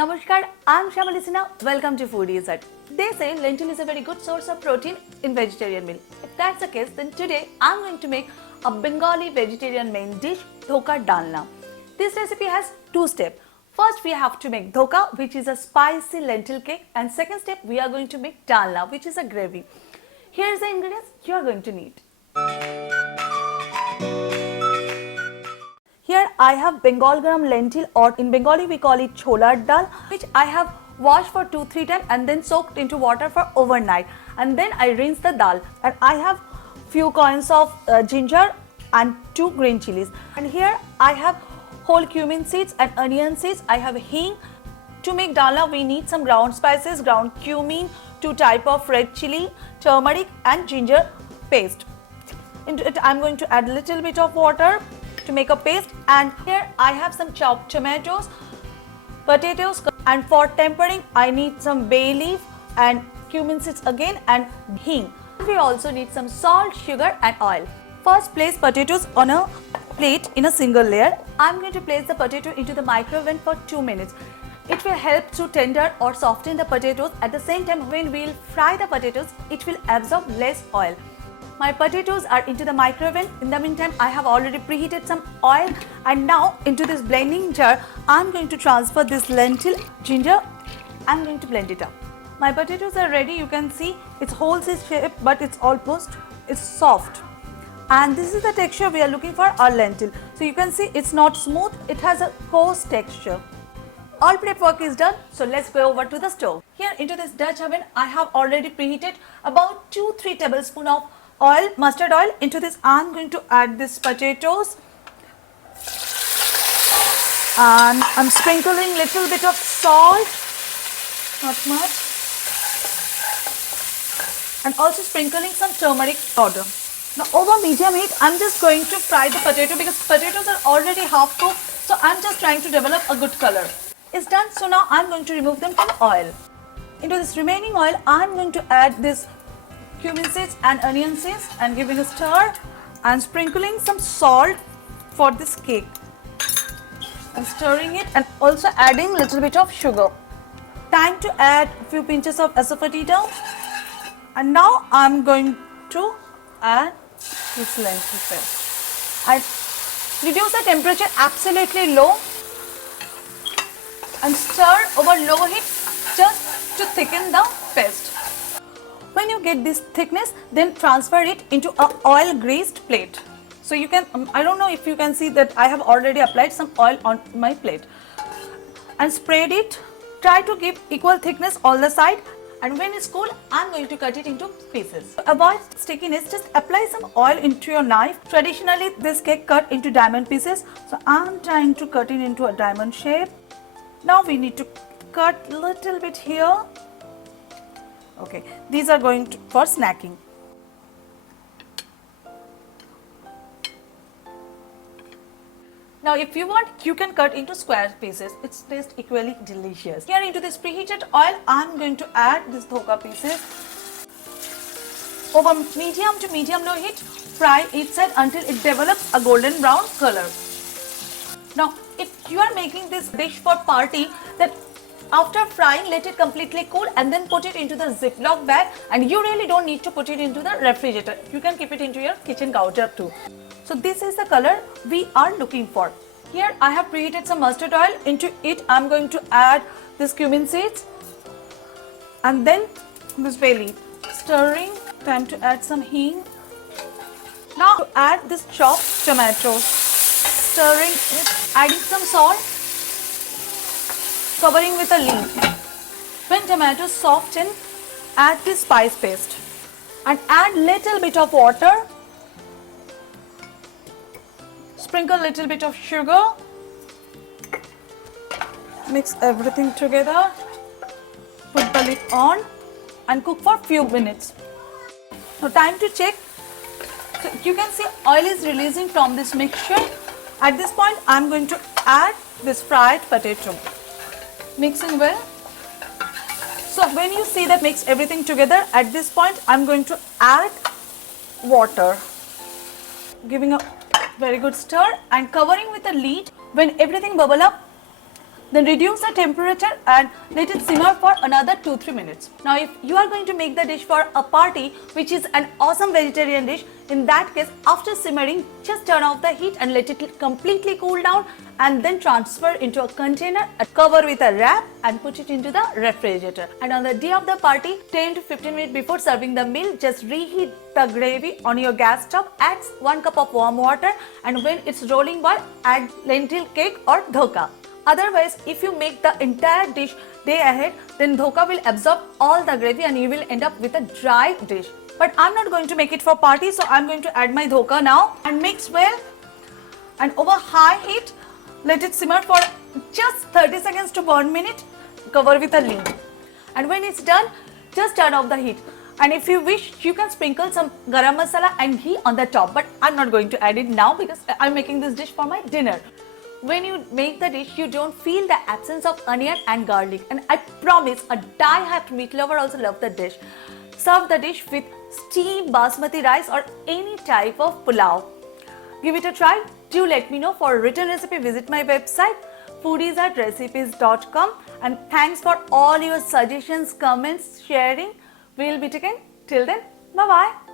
Namaskar, I'm Shamalisina. Welcome to Foodie. They say lentil is a very good source of protein in vegetarian meal. If that's the case, then today I'm going to make a Bengali vegetarian main dish, Dhokar Dalna. This recipe has two steps. First, we have to make dhoka, which is a spicy lentil cake, and second step, we are going to make dalna, which is a gravy. Here's the ingredients you are going to need. Here I have Bengal gram lentil, or in Bengali we call it cholar dal, which I have washed for 2-3 times and then soaked into water for overnight, and then I rinse the dal. And I have few coins of ginger and 2 green chilies. And here I have whole cumin seeds and onion seeds. I have hing. To make dalna we need some ground spices, ground cumin, 2 type of red chili, turmeric and ginger paste. Into it I am going to add a little bit of water to make a paste, and here I have some chopped tomatoes, potatoes, and for tempering I need some bay leaf and cumin seeds again and hing. We also need some salt, sugar and oil. First, place potatoes on a plate in a single layer. I am going to place the potato into the microwave for 2 minutes. It will help to tender or soften the potatoes. At the same time, when we will fry the potatoes, it will absorb less oil. My potatoes are into the microwave. In the meantime, I have already preheated some oil, and now into this blending jar, I am going to transfer this lentil, ginger. I am going to blend it up. My potatoes are ready. You can see it's whole shape, but it's soft. And this is the texture we are looking for our lentil. So you can see it's not smooth, it has a coarse texture. All prep work is done, so let's go over to the stove. Here into this Dutch oven, I have already preheated about 2-3 tablespoons of oil, mustard oil. Into this I am going to add these potatoes, and I am sprinkling little bit of salt, not much, and also sprinkling some turmeric powder. Now over medium heat, I am just going to fry the potato because potatoes are already half cooked, so I am just trying to develop a good color. It's done, so now I am going to remove them from oil. Into this remaining oil, I am going to add this cumin seeds and onion seeds and giving a stir and sprinkling some salt for this cake and stirring it, and also adding little bit of sugar. Time to add a few pinches of asafoetida, and now I am going to add this lentil paste. I reduce the temperature absolutely low and stir over low heat just to thicken the paste. When you get this thickness, then transfer it into a oil greased plate. So you can, I don't know if you can see that I have already applied some oil on my plate and spread it. Try to give equal thickness all the side, and when it's cool, I'm going to cut it into pieces. To avoid stickiness, just apply some oil into your knife. Traditionally, this cake cut into diamond pieces, so I'm trying to cut it into a diamond shape. Now we need to cut a little bit here. Okay, these are going for snacking. Now if you want, you can cut into square pieces. It's tastes equally delicious. Here into this preheated oil, I'm going to add these dhoka pieces. Over medium to medium low heat, fry each side until it develops a golden brown color. Now if you are making this dish for party, then after frying, let it completely cool and then put it into the Ziploc bag, and you really don't need to put it into the refrigerator. You can keep it into your kitchen counter too. So this is the color we are looking for. Here I have preheated some mustard oil. Into it I am going to add this cumin seeds and then this bay leaf. Stirring, time to add some hing. Now to add this chopped tomatoes. Stirring it, adding some salt, covering with a leaf. When tomatoes soften, add the spice paste and add little bit of water. Sprinkle little bit of sugar. Mix everything together. Put the lid on and cook for few minutes. Now time to check. So you can see oil is releasing from this mixture. At this point, I am going to add this fried potato. Mixing well. So when you see that mix everything together, at this point I am going to add water, giving a very good stir and covering with a lid. When everything bubble up, Then reduce the temperature and let it simmer for another 2-3 minutes. Now if you are going to make the dish for a party, which is an awesome vegetarian dish, in that case after simmering just turn off the heat and let it completely cool down, and then transfer into a container, cover with a wrap and put it into the refrigerator. And on the day of the party, 10 to 15 minutes before serving the meal, just reheat the gravy on your gas stove, add 1 cup of warm water, and when it's rolling boil, add lentil cake or dhoka. Otherwise, if you make the entire dish day ahead, then dhoka will absorb all the gravy and you will end up with a dry dish. But I'm not going to make it for party, so I'm going to add my dhoka now and mix well. And over high heat, let it simmer for just 30 seconds to 1 minute, cover with a lid. And when it's done, just turn off the heat. And if you wish, you can sprinkle some garam masala and ghee on the top, but I'm not going to add it now because I'm making this dish for my dinner. When you make the dish, you don't feel the absence of onion and garlic, and I promise a die-hard meat lover also love the dish. Serve the dish with steamed basmati rice or any type of pulao. Give it a try. Do let me know. For a written recipe, visit my website foodies@recipes.com, and thanks for all your suggestions, comments, sharing. We'll be taken. Till then, bye-bye.